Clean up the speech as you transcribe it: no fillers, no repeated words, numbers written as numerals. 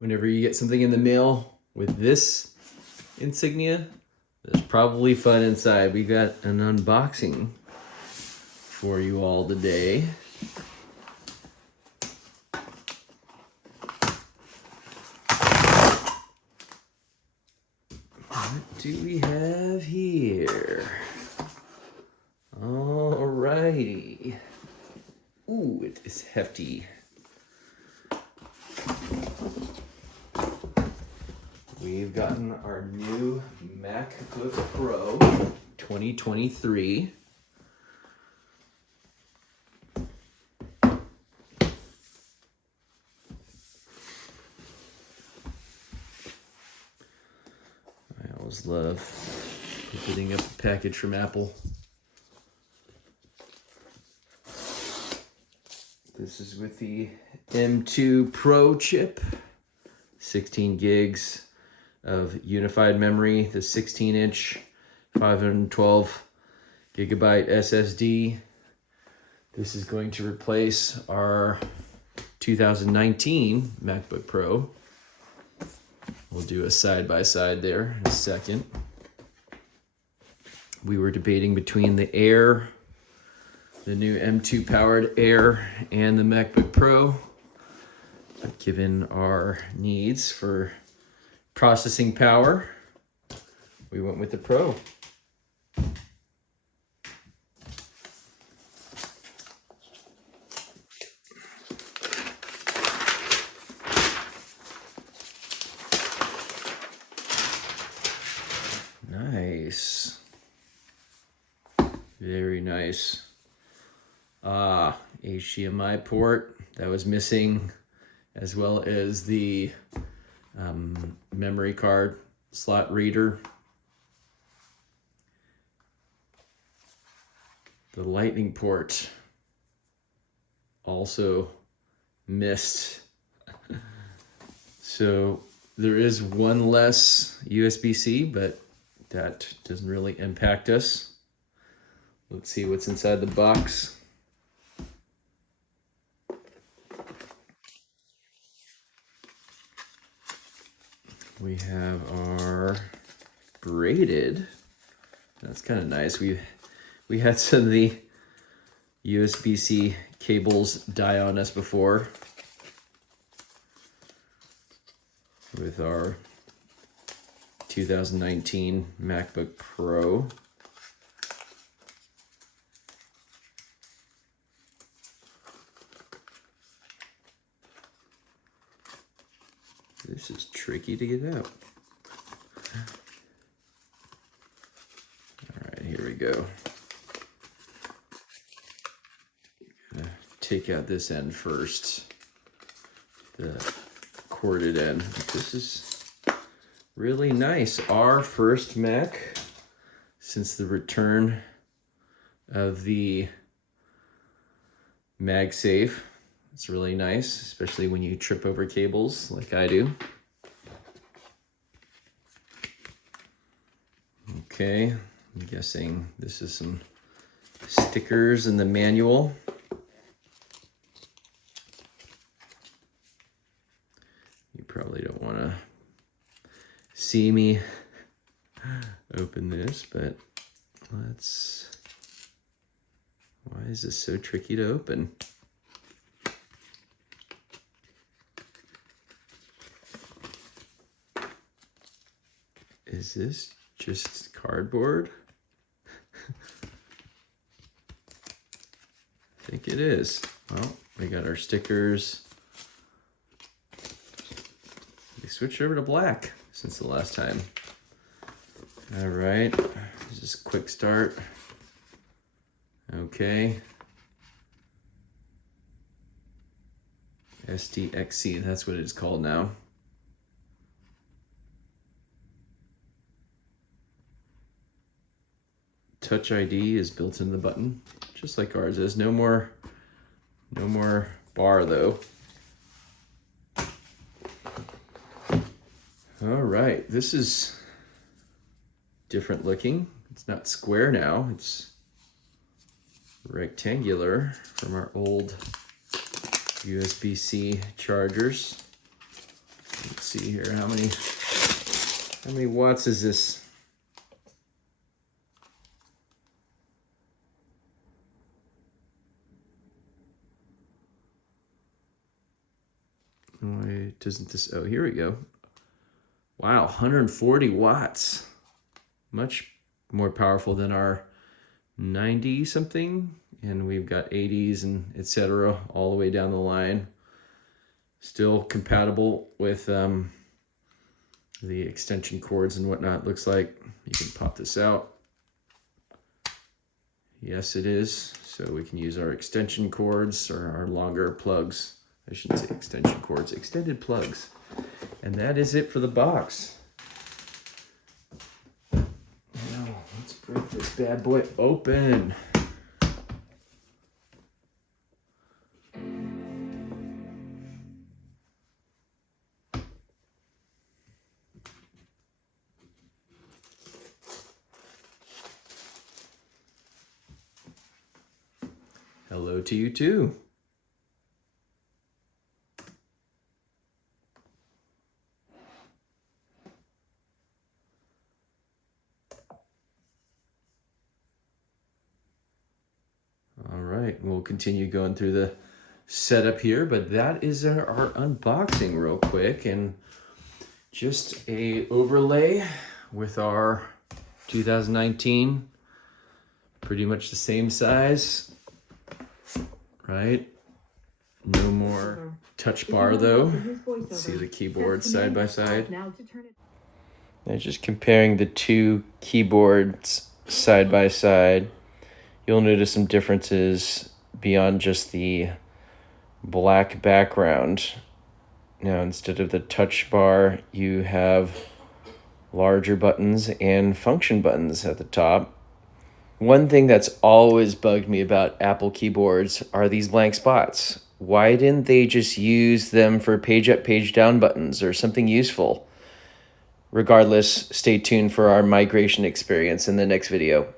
Whenever you get something in the mail with this insignia, there's probably fun inside. We got an unboxing for you all today. What do we have here? Alrighty. Ooh, it is hefty. We've gotten our new MacBook Pro 2023. I always love opening up a package from Apple. This is with the M2 Pro chip, 16 gigs of unified memory, the 16-inch 512 gigabyte SSD. This is going to replace our 2019 MacBook Pro. We'll do a side-by-side there in a second. We were debating between the Air, the new M2 powered Air, and the MacBook Pro. But given our needs for processing power, we went with the Pro. Nice. Very nice. HDMI port that was missing, as well as the memory card slot reader. The lightning port also missed. So there is one less USB-C, but that doesn't really impact us. Let's see what's inside the box. We have our braided. That's kind of nice. We had some of the USB-C cables die on us before with our 2019 MacBook Pro. This is tricky to get out. All right, here we go. Gonna take out this end first, the corded end. This is really nice. Our first Mac since the return of the MagSafe. It's really nice, especially when you trip over cables like I do. Okay, I'm guessing this is some stickers in the manual. You probably don't want to see me open this, but let's... Why is this so tricky to open? Is this just cardboard? I think it is. Well, we got our stickers. We switched over to black since the last time. All right, just quick start. Okay. SDXC, that's what it's called now. Touch ID is built in the button, just like ours is. No more bar though. All right, this is different looking. It's not square now, it's rectangular from our old USB-C chargers. see here. How many watts is this? Why doesn't this? Oh, here we go. Wow, 140 watts. Much more powerful than our 90 something. And we've got 80s and etc. all the way down the line. Still compatible with the extension cords and whatnot. Looks like you can pop this out. Yes, it is. So we can use our extension cords or our longer plugs. I shouldn't say extension cords, extended plugs. And that is it for the box. Now, let's break this bad boy open. Hello to you too. All right, we'll continue going through the setup here, but that is our unboxing real quick, and just a overlay with our 2019, pretty much the same size, right? No more touch bar though. Let's see the keyboard side by side. Now just comparing the two keyboards side by side, you'll notice some differences beyond just the black background. Now, instead of the touch bar, you have larger buttons and function buttons at the top. One thing that's always bugged me about Apple keyboards are these blank spots. Why didn't they just use them for page up, page down buttons or something useful? Regardless, stay tuned for our migration experience in the next video.